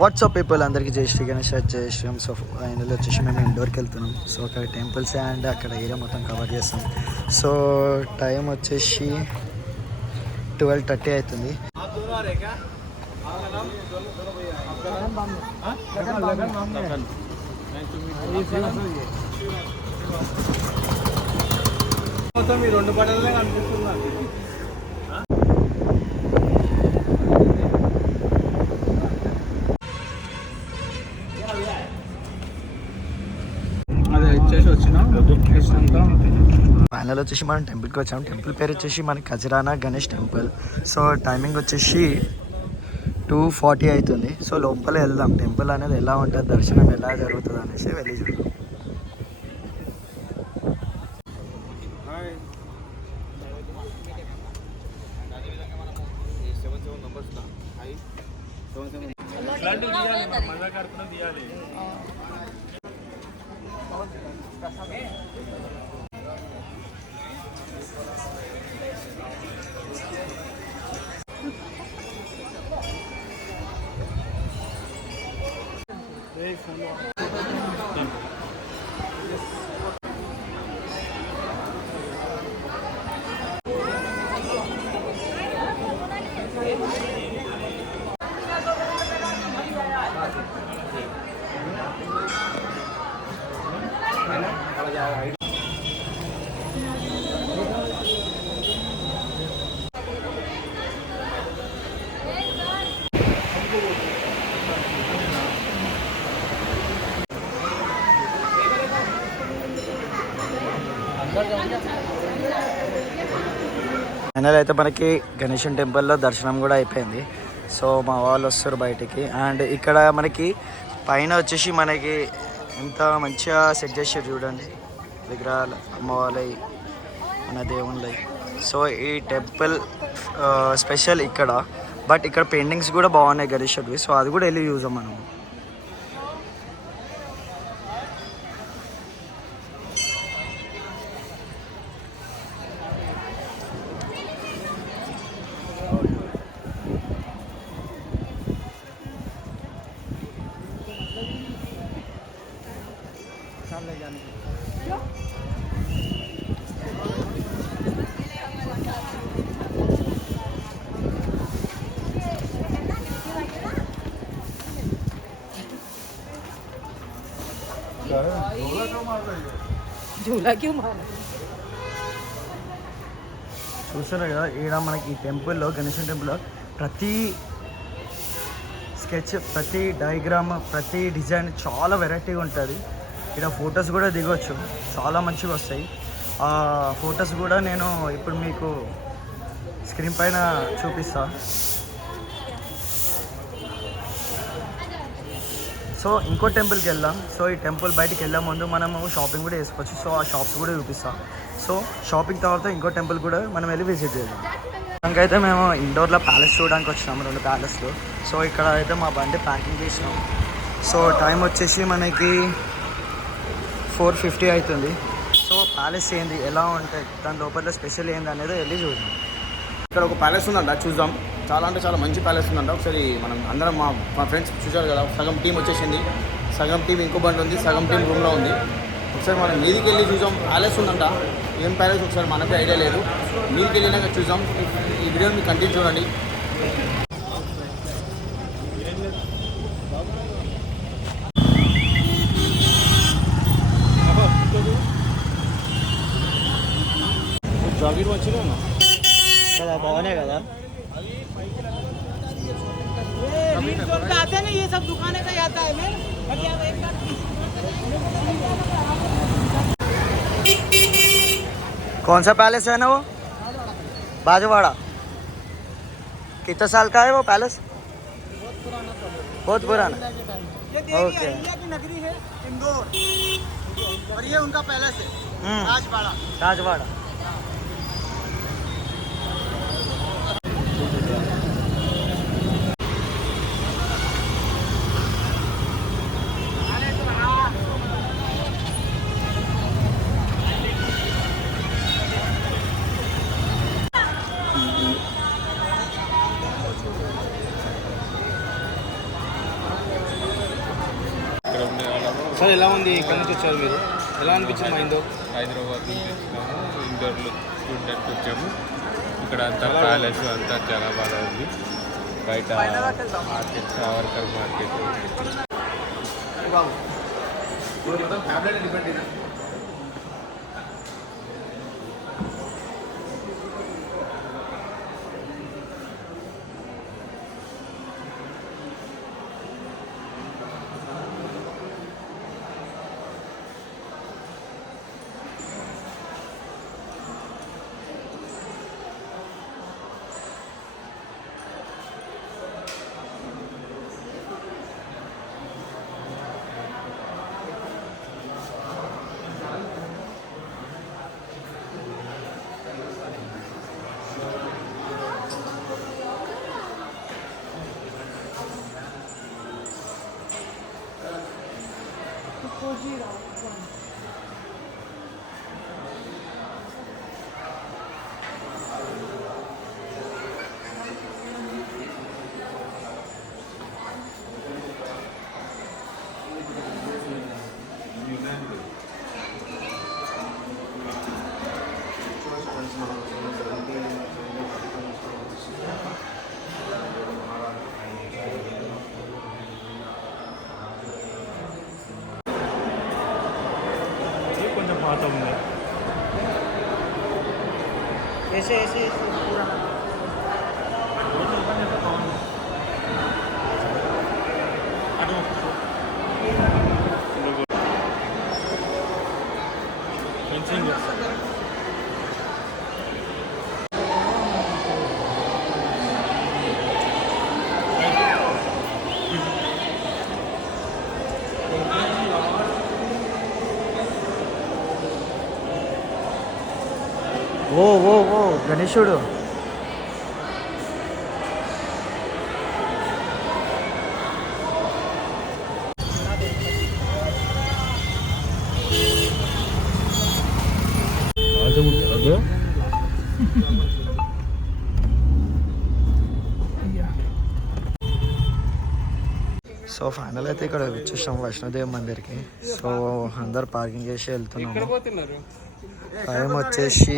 WhatsApp people అందరికీ జై శ్రీ గణేష్ జై శ్రీరామ్. సో ఫైనల్ వచ్చేసి మేము ఇండోర్కి వెళ్తున్నాం. సో అక్కడ టెంపుల్స్ అండ్ అక్కడ ఏరియా మొత్తం కవర్ చేస్తాం. సో టైం వచ్చేసి 12:30 అవుతుంది. మీ రెండు పడలే కనిపిస్తున్నారు. ఫైనల్ వచ్చేసి మనం టెంపుల్కి వచ్చాం. టెంపుల్ పేరు వచ్చేసి మన ఖజరానా గణేష్ టెంపుల్. సో టైమింగ్ వచ్చేసి 2:40 అవుతుంది. సో లోపల వెళ్దాం, టెంపుల్ అనేది ఎలా ఉంటుంది, దర్శనం ఎలా జరుగుతుంది అనేసి వెళ్ళి చూద్దాం. ఫైనల్ అయితే మనకి గణేశన్ టెంపుల్లో దర్శనం కూడా అయిపోయింది. సో మా వాళ్ళు వస్తారు బయటికి. అండ్ ఇక్కడ మనకి పైన వచ్చేసి మనకి ఎంత మంచిగా సెట్ చేసారు చూడండి, విగ్రహాలు అమ్మవాళ్ళవి, మన దేవుళ్ళవి. సో ఈ టెంపుల్ స్పెషల్ ఇక్కడ. బట్ ఇక్కడ పెయింటింగ్స్ కూడా బాగున్నాయి గణేశుడివి. సో అది కూడా వెళ్ళి చూసాం మనం. చూసారు కదా, ఈడ మనకి ఈ టెంపుల్లో, గణేశన్ టెంపుల్లో ప్రతి స్కెచ్, ప్రతి డయాగ్రామ్, ప్రతి డిజైన్ చాలా వెరైటీగా ఉంటుంది. ఇక్కడ ఫొటోస్ కూడా దిగవచ్చు, చాలా మంచిగా వస్తాయి. ఆ ఫొటోస్ కూడా నేను ఇప్పుడు మీకు స్క్రీన్ పైన చూపిస్తా. సో ఇంకో టెంపుల్కి వెళ్దాం. సో ఈ టెంపుల్ బయటికి వెళ్ళే ముందు మనము షాపింగ్ కూడా చేసుకోవచ్చు. సో ఆ షాప్స్ కూడా చూపిస్తాం. సో షాపింగ్ తర్వాత ఇంకో టెంపుల్ కూడా మనం వెళ్ళి విజిట్ చేద్దాం. ఇంకైతే మేము ఇండోర్లో ప్యాలెస్ చూడడానికి వచ్చినాము, 2 ప్యాలెస్లు. సో ఇక్కడ అయితే మా బండి ప్యాకింగ్ చేసినాం. సో టైం వచ్చేసి మనకి 4:50 అవుతుంది. సో ప్యాలెస్ ఏంది, ఎలా ఉంటాయి, దాని లోపల స్పెషల్ ఏంది అనేది వెళ్ళి చూద్దాం. ఇక్కడ ఒక ప్యాలెస్ ఉందంట, చూద్దాం. చాలా అంటే చాలా మంచి ప్యాలెస్ ఉందంట. ఒకసారి మనం అందరం మా ఫ్రెండ్స్ చూసారు కదా, సగం టీం వచ్చేసింది, సగం టీం ఇంకో బండి ఉంది, సగం టీం రూమ్లో ఉంది. ఒకసారి మనం మీదికి వెళ్ళి చూసాం. ప్యాలెస్ ఉందంట, ఏం ప్యాలెస్ ఒకసారి మనకే ఐడియా లేదు. మీదికి వెళ్ళినాక చూసాం. ఈ వీడియోని మీకు కంటిన్యూ చూడండి. జాగిర్ వచ్చినా కదా, బాగున్నాయి కదా. आते हैं ना, ये सब दुकानें का आता है मैं। कौन सा पैलेस है ना वो? बाजूवाड़ा. कितने साल का है वो पैलेस? बहुत पुराना. ओके. इंडिया की नगरी है इंदौर, और ये उनका पैलेस है राजवाड़ा. राजवाड़ा. ఇక్కడ ఉండే వాళ్ళము సార్ ఎలా ఉంది? ఇక్కడ నుంచి వచ్చారు మీరు, ఎలా అనిపించింది మా ఇండోర్? హైదరాబాద్ నుంచి వచ్చినాము, ఇండోర్లో చూడడానికి వచ్చాము. ఇక్కడ అంతా ప్యాలెస్ అంతా చాలా బాగా ఉంది. బయట market, Savarkar market. Tablet depend. కొంచెం పాత ఉంది. ऐसे ऐसे ऐसे पूरा ఓ ఓ ఓ గణేశుడు. అదే సో ఫైనల్ అయితే ఇక్కడ వచ్చేసాం వైష్ణోదేవి మందిర్కి. సో అందరు పార్కింగ్ చేసి వెళ్తున్నాము. పోతున్నారు. టైం వచ్చేసి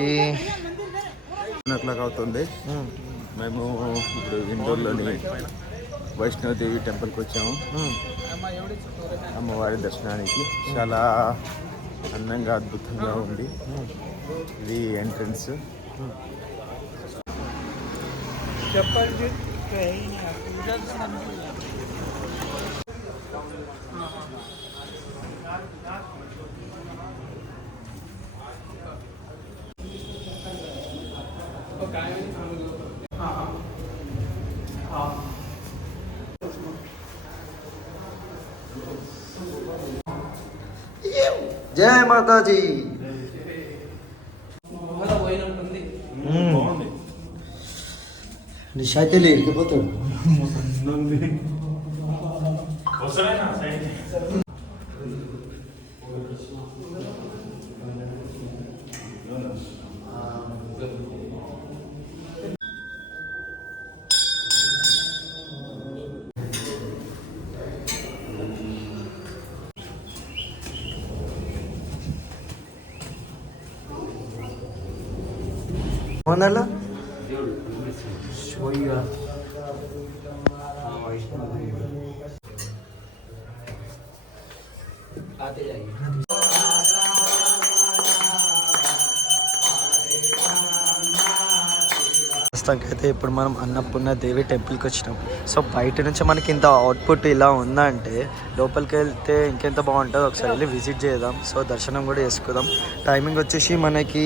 1 అవుతుంది. మేము ఇప్పుడు ఇండోర్లోని వైష్ణోదేవి టెంపుల్కి వచ్చాము అమ్మవారి దర్శనానికి. చాలా అందంగా అద్భుతంగా ఉంది. ఇది ఎంట్రన్స్. చెప్పండి. జై మాతాజీ. నిషాకెళ్ళి వెళ్ళిపోతాడు. कोणाला आते जाइए. ప్రస్తుతానికైతే ఇప్పుడు మనం అన్నపూర్ణ దేవి టెంపుల్కి వచ్చినాం. సో బయట నుంచి మనకి ఇంత అవుట్పుట్ ఇలా ఉందంటే లోపలికి వెళ్తే ఇంకెంత బాగుంటుందో ఒకసారి వెళ్ళి విజిట్ చేద్దాం. సో దర్శనం కూడా చేసుకుందాం. టైమింగ్ వచ్చేసి మనకి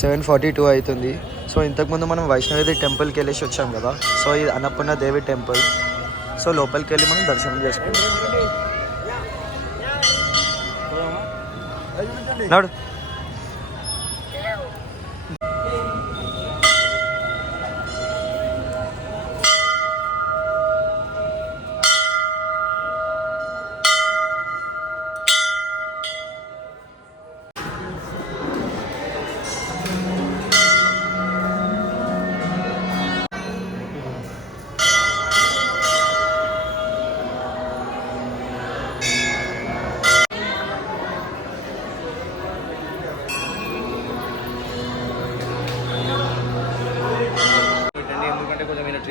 7:42 అవుతుంది. సో ఇంతకుముందు మనం వైష్ణోదేవి టెంపుల్కి వెళ్ళేసి వచ్చాం కదా. సో ఇది అన్నపూర్ణ దేవి టెంపుల్. సో లోపలికి వెళ్ళి మనం దర్శనం చేసుకుందాం. నాడు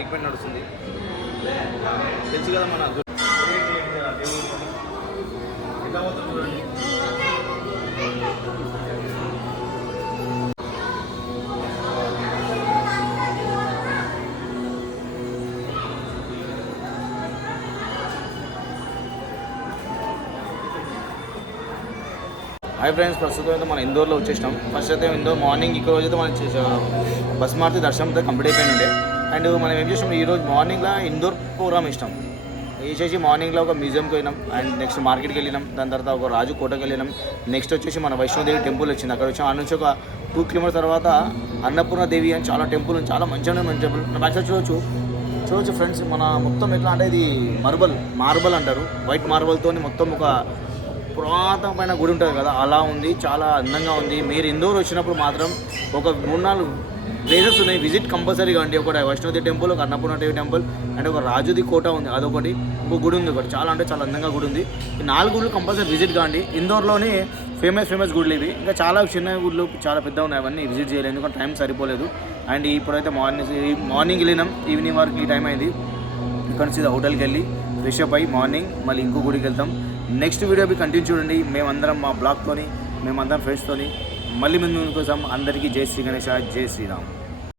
ట్రీట్మెంట్ నడుస్తుంది. తెలుసు కదా మన ఎలా పోతుంది చూడండి. హాయ్ ఫ్రెండ్స్, ప్రస్తుతం అయితే మనం ఇందోర్లో వచ్చేసినాం. ఫస్ట్ అయితే ఇందోర్ మార్నింగ్ ఈ రోజు అయితే మనం బస్ మార్చి దర్శనం అయితే కంప్లీట్ అయిపోయి ఉండే. అండ్ మనం ఏం చేసాం, ఈరోజు మార్నింగ్లో ఇందోర్ ప్రోగ్రామ్ ఇష్టం వేసేసి మార్నింగ్లో ఒక మ్యూజియంకి వెళ్ళినాం. అండ్ నెక్స్ట్ మార్కెట్కి వెళ్ళినాం. దాని తర్వాత ఒక రాజు కోటకి వెళ్ళినాం. నెక్స్ట్ వచ్చేసి మన వైష్ణోదేవి టెంపుల్ వచ్చింది. అక్కడ వచ్చాం. అక్కడ నుంచి ఒక 2 కిలోమీటర్ తర్వాత అన్నపూర్ణ దేవి అని చాలా టెంపుల్ ఉంది. చాలా మంచిగా మంచి టెంపుల్. బ్యాక్ సైడ్ చూడొచ్చు ఫ్రెండ్స్. మన మొత్తం ఎట్లా అంటే ఇది మార్బల్ అంటారు. వైట్ మార్బల్తో మొత్తం ఒక పురాతనమైన గుడి ఉంటుంది కదా, అలా ఉంది. చాలా అందంగా ఉంది. మీరు ఇందోర్ వచ్చినప్పుడు మాత్రం ఒక 3-4 ప్లేసెస్ ఉన్నాయి, విజిట్ కంపల్సరీగా అండి. ఒకటి వైష్ణోదేవి టెంపుల్, ఒక అన్నపూర్ణదేవి టెంపుల్, అండ్ ఒక రాజుది కోట ఉంది, అదొకటి. ఇంకో గుడి ఉంది ఒకటి, చాలా అంటే చాలా అందంగా గుడి ఉంది. ఈ 4 గుళ్ళు కంపల్సరీ విజిట్ కాండి. ఇందోర్లోని ఫేమస్ గుళ్ళు ఇవి. ఇంకా చాలా చిన్న గుళ్ళు చాలా పెద్ద ఉన్నాయి, అవన్నీ విజిట్ చేయలేదు ఎందుకంటే టైం సరిపోలేదు. అండ్ ఇప్పుడైతే మార్నింగ్ వెళ్ళినాం, ఈవినింగ్ వరకు ఈ టైం అయింది. ఇక్కడ నుంచి హోటల్కి వెళ్ళి ఫ్రెష్ అప్ అయ్యి మార్నింగ్ మళ్ళీ ఇంకో గుడికి వెళ్తాం. నెక్స్ట్ వీడియో కంటిన్యూ చూడండి. మేమందరం మా బ్లాగ్తోని, మేమందరం ఫ్రెండ్స్తోని మళ్ళీ ముందు కోసం. అందరికీ జై శ్రీ గణేష, జై శ్రీరామ్.